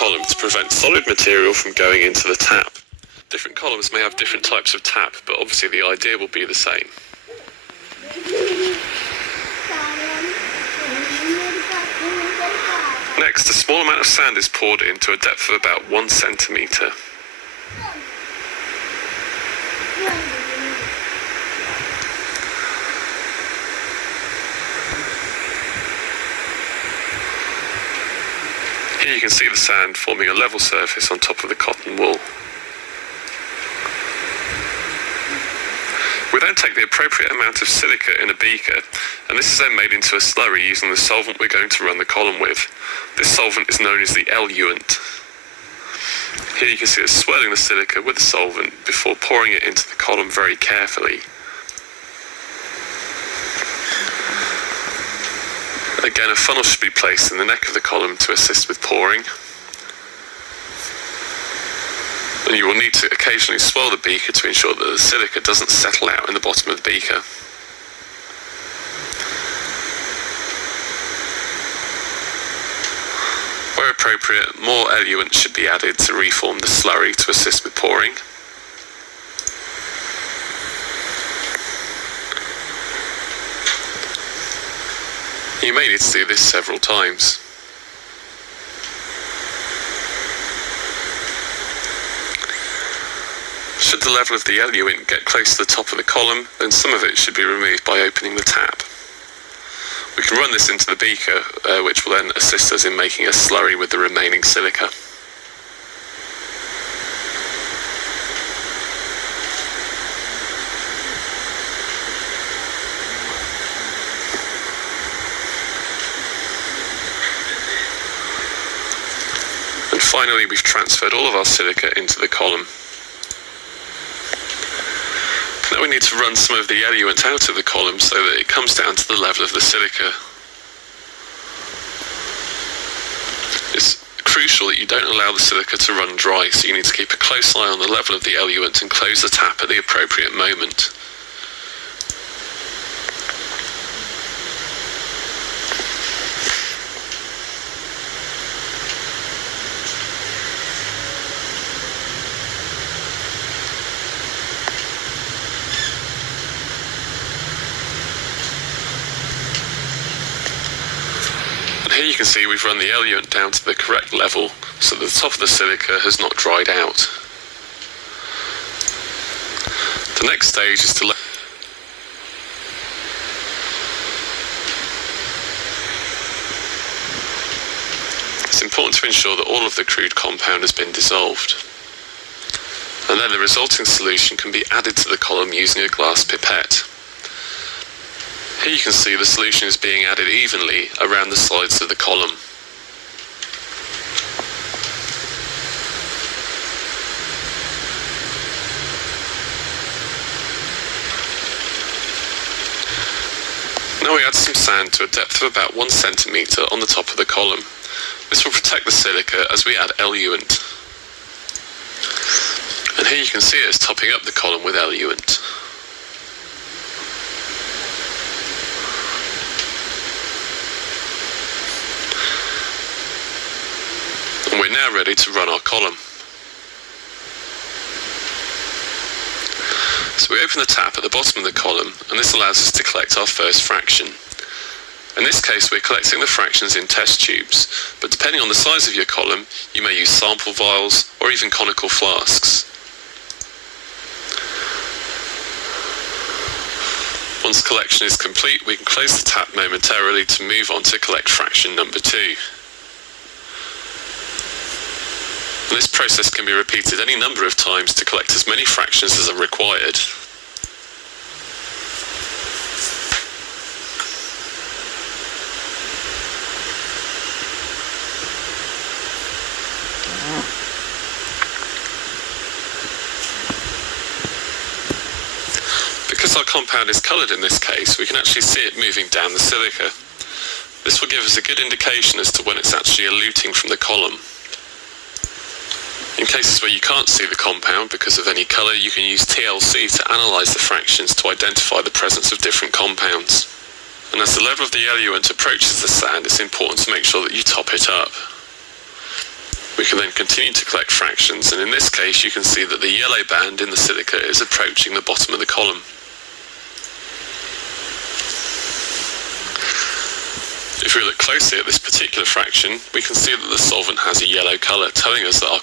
column to prevent solid material from going into the tap. Different columns may have different types of tap, but obviously the idea will be the same. Next, a small amount of sand is poured in to a depth of about 1 centimetre. Here you can see the sand forming a level surface on top of the cotton wool. We then take the appropriate amount of silica in a beaker, and this is then made into a slurry using the solvent we're going to run the column with. This solvent is known as the eluent. Here you can see us swirling the silica with the solvent before pouring it into the column very carefully. Again, a funnel should be placed in the neck of the column to assist with pouring. And you will need to occasionally swirl the beaker to ensure that the silica doesn't settle out in the bottom of the beaker. Where appropriate, more eluent should be added to reform the slurry to assist with pouring. You may need to do this several times. Should the level of the eluent get close to the top of the column, then some of it should be removed by opening the tap. We can run this into the beaker, which will then assist us in making a slurry with the remaining silica. And finally, we've transferred all of our silica into the column. Now we need to run some of the eluent out of the column so that it comes down to the level of the silica. It's crucial that you don't allow the silica to run dry, so you need to keep a close eye on the level of the eluent and close the tap at the appropriate moment. Here you can see we've run the eluent down to the correct level so that the top of the silica has not dried out. The next stage is to It's important to ensure that all of the crude compound has been dissolved. And then the resulting solution can be added to the column using a glass pipette. Here you can see the solution is being added evenly around the sides of the column. Now we add some sand to a depth of about 1 centimetre on the top of the column. This will protect the silica as we add eluent. And here you can see us topping up the column with eluent. And we're now ready to run our column. So we open the tap at the bottom of the column, and this allows us to collect our first fraction. In this case, we're collecting the fractions in test tubes, but depending on the size of your column, you may use sample vials or even conical flasks. Once collection is complete, we can close the tap momentarily to move on to collect fraction number 2. And this process can be repeated any number of times to collect as many fractions as are required. Because our compound is coloured in this case, we can actually see it moving down the silica. This will give us a good indication as to when it's actually eluting from the column. In cases where you can't see the compound because of any colour, you can use TLC to analyse the fractions to identify the presence of different compounds. And as the level of the eluent approaches the sand, it's important to make sure that you top it up. We can then continue to collect fractions, and in this case you can see that the yellow band in the silica is approaching the bottom of the column. If we look closely at this particular fraction, we can see that the solvent has a yellow colour, telling us that our